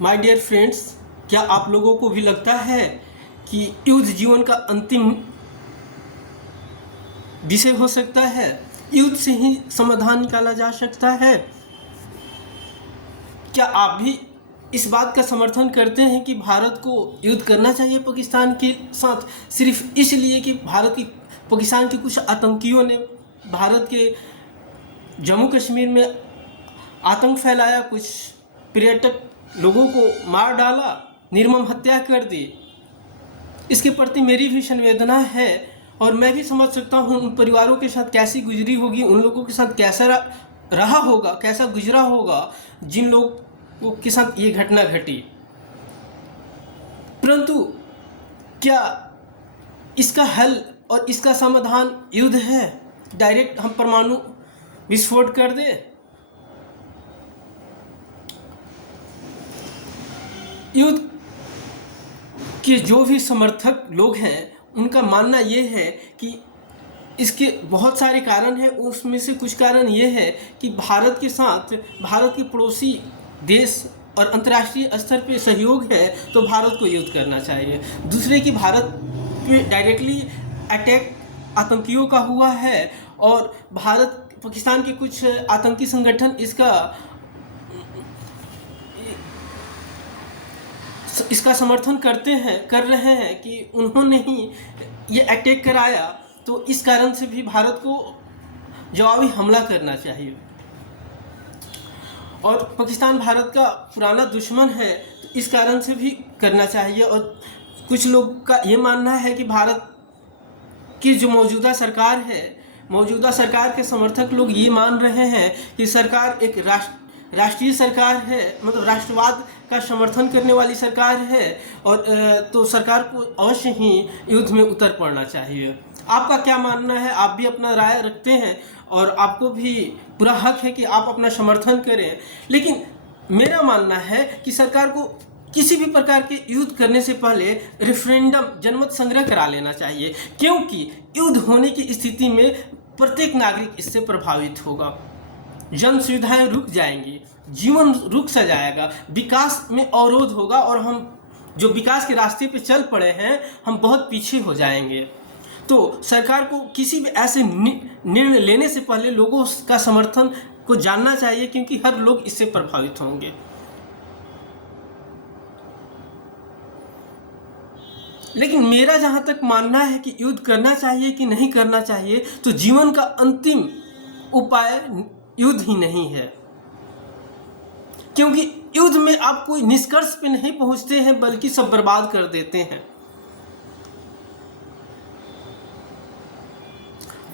My dear friends, क्या आप लोगों को भी लगता है कि युद्ध जीवन का अंतिम विषय हो सकता है? युद्ध से ही समाधान निकाला जा सकता है? क्या आप भी इस बात का समर्थन करते हैं कि भारत को युद्ध करना चाहिए पाकिस्तान के साथ, सिर्फ इसलिए कि पाकिस्तान के कुछ आतंकियों ने भारत के जम्मू कश्मीर में आतंक फैलाया, कुछ पर्यटक लोगों को मार डाला, निर्मम हत्या कर दी? इसके प्रति मेरी भी संवेदना है और मैं भी समझ सकता हूँ उन परिवारों के साथ कैसी गुजरी होगी, उन लोगों के साथ कैसा रहा होगा, कैसा गुजरा होगा जिन लोगों के साथ ये घटना घटी। परंतु क्या इसका हल और इसका समाधान युद्ध है? डायरेक्ट हम परमाणु विस्फोट कर दे? युद्ध के जो भी समर्थक लोग हैं उनका मानना ये है कि इसके बहुत सारे कारण हैं। उसमें से कुछ कारण ये है कि भारत के साथ भारत के पड़ोसी देश और अंतर्राष्ट्रीय स्तर पे सहयोग है तो भारत को युद्ध करना चाहिए। दूसरे कि भारत पे डायरेक्टली अटैक आतंकियों का हुआ है और भारत पाकिस्तान के कुछ आतंकी संगठन इसका समर्थन कर रहे हैं कि उन्होंने ही ये अटैक कराया, तो इस कारण से भी भारत को जवाबी हमला करना चाहिए। और पाकिस्तान भारत का पुराना दुश्मन है तो इस कारण से भी करना चाहिए। और कुछ लोग का ये मानना है कि भारत की जो मौजूदा सरकार है, मौजूदा सरकार के समर्थक लोग ये मान रहे हैं कि सरकार एक राष्ट्रीय सरकार है, मतलब राष्ट्रवाद का समर्थन करने वाली सरकार है और तो सरकार को अवश्य ही युद्ध में उतर पड़ना चाहिए। आपका क्या मानना है? आप भी अपना राय रखते हैं और आपको भी पूरा हक है कि आप अपना समर्थन करें, लेकिन मेरा मानना है कि सरकार को किसी भी प्रकार के युद्ध करने से पहले रेफरेंडम जनमत संग्रह करा लेना चाहिए, क्योंकि युद्ध होने की स्थिति में प्रत्येक नागरिक इससे प्रभावित होगा। जन सुविधाएं रुक जाएंगी, जीवन रुक सा जाएगा, विकास में अवरोध होगा और हम जो विकास के रास्ते पे चल पड़े हैं हम बहुत पीछे हो जाएंगे। तो सरकार को किसी भी ऐसे निर्णय लेने से पहले लोगों का समर्थन को जानना चाहिए, क्योंकि हर लोग इससे प्रभावित होंगे। लेकिन मेरा जहां तक मानना है कि युद्ध करना चाहिए कि नहीं करना चाहिए, तो जीवन का अंतिम उपाय युद्ध ही नहीं है, क्योंकि युद्ध में आप कोई निष्कर्ष पे नहीं पहुंचते हैं बल्कि सब बर्बाद कर देते हैं।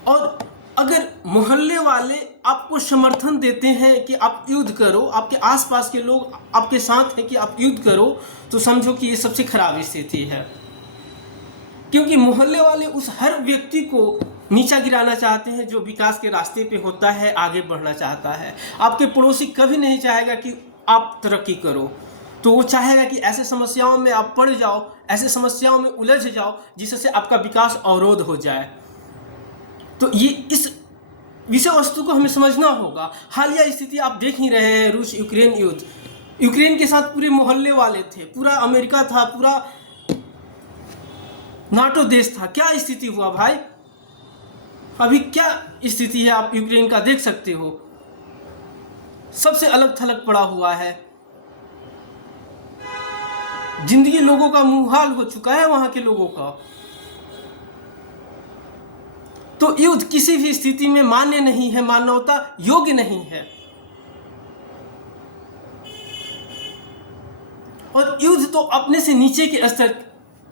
और अगर मोहल्ले वाले आपको समर्थन देते हैं कि आप युद्ध करो, आपके आसपास के लोग आपके साथ हैं कि आप युद्ध करो, तो समझो कि ये सबसे खराब स्थिति है, क्योंकि मोहल्ले वाले उस हर व्यक्ति को नीचा गिराना चाहते हैं जो विकास के रास्ते पे होता है, आगे बढ़ना चाहता है। आपके पड़ोसी कभी नहीं चाहेगा कि आप तरक्की करो, तो वो चाहेगा कि ऐसे समस्याओं में आप पड़ जाओ, ऐसे समस्याओं में उलझ जाओ जिससे आपका विकास अवरोध हो जाए। तो ये इस विषय वस्तु को हमें समझना होगा। हालिया स्थिति आप देख ही रहे हैं, रूस यूक्रेन युद्ध। यूक्रेन के साथ पूरे मोहल्ले वाले थे, पूरा अमेरिका था, पूरा नाटो देश था। क्या स्थिति हुआ भाई? अभी क्या स्थिति है आप यूक्रेन का देख सकते हो, सबसे अलग थलग पड़ा हुआ है। जिंदगी लोगों का मुहाल हो चुका है वहां के लोगों का। तो युद्ध किसी भी स्थिति में मान्य नहीं है, मानवता योग्य नहीं है। और युद्ध तो अपने से नीचे के स्तर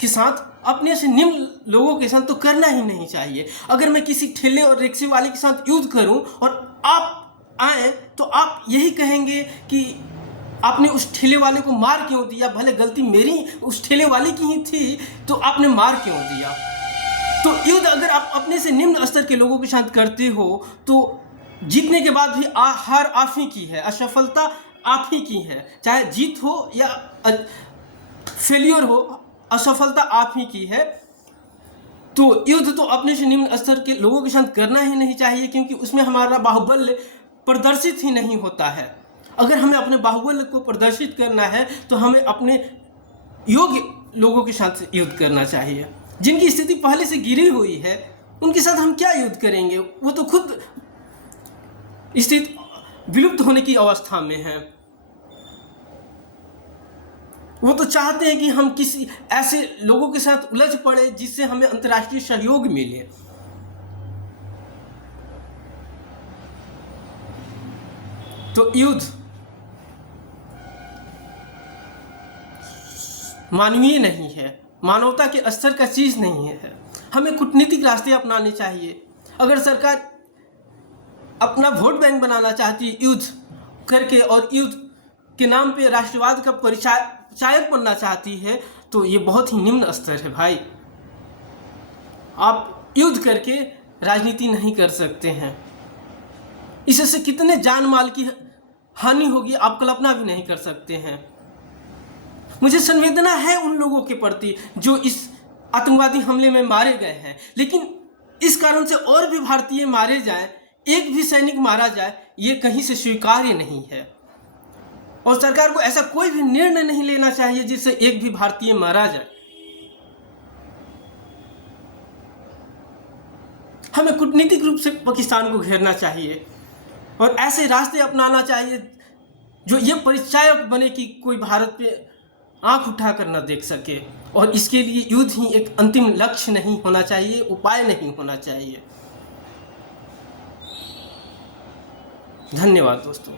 के साथ, अपने से निम्न लोगों के साथ तो करना ही नहीं चाहिए। अगर मैं किसी ठेले और रिक्शे वाले के साथ युद्ध करूं और आप आए तो आप यही कहेंगे कि आपने उस ठेले वाले को मार क्यों दिया? भले गलती मेरी उस ठेले वाले की ही थी, तो आपने मार क्यों दिया? तो युद्ध अगर आप अपने से निम्न स्तर के लोगों के साथ करते हो तो जीतने के बाद भी हार आप ही की है, असफलता आप ही की है। चाहे जीत हो या फेलियर हो, असफलता आप ही की है। तो युद्ध तो अपने से निम्न स्तर के लोगों के साथ करना ही नहीं चाहिए, क्योंकि उसमें हमारा बाहुबल प्रदर्शित ही नहीं होता है। अगर हमें अपने बाहुबल को प्रदर्शित करना है तो हमें अपने योग्य लोगों के साथ युद्ध करना चाहिए। जिनकी स्थिति पहले से गिरी हुई है उनके साथ हम क्या युद्ध करेंगे? वो तो खुद स्थिति विलुप्त होने की अवस्था में है। वो तो चाहते हैं कि हम किसी ऐसे लोगों के साथ उलझ पड़े जिससे हमें अंतर्राष्ट्रीय सहयोग मिले। तो युद्ध मानवीय नहीं है, मानवता के स्तर का चीज नहीं है। हमें कूटनीतिक रास्ते अपनाने चाहिए। अगर सरकार अपना वोट बैंक बनाना चाहती है युद्ध करके और युद्ध के नाम पे राष्ट्रवाद का परिचायक बनना चाहती है तो ये बहुत ही निम्न स्तर है भाई। आप युद्ध करके राजनीति नहीं कर सकते हैं। इससे कितने जान माल की हानि होगी आप कल्पना भी नहीं कर सकते हैं। मुझे संवेदना है उन लोगों के प्रति जो इस आतंकवादी हमले में मारे गए हैं, लेकिन इस कारण से और भी भारतीय मारे जाएं, एक भी सैनिक मारा जाए, ये कहीं से स्वीकार्य नहीं है। और सरकार को ऐसा कोई भी निर्णय नहीं लेना चाहिए जिससे एक भी भारतीय मारा जाए। हमें कूटनीतिक रूप से पाकिस्तान को घेरना चाहिए और ऐसे रास्ते अपनाना चाहिए जो ये परिचायक बने कि कोई भारत पे आंख उठाकर न देख सके। और इसके लिए युद्ध ही एक अंतिम लक्ष्य नहीं होना चाहिए, उपाय नहीं होना चाहिए। धन्यवाद दोस्तों।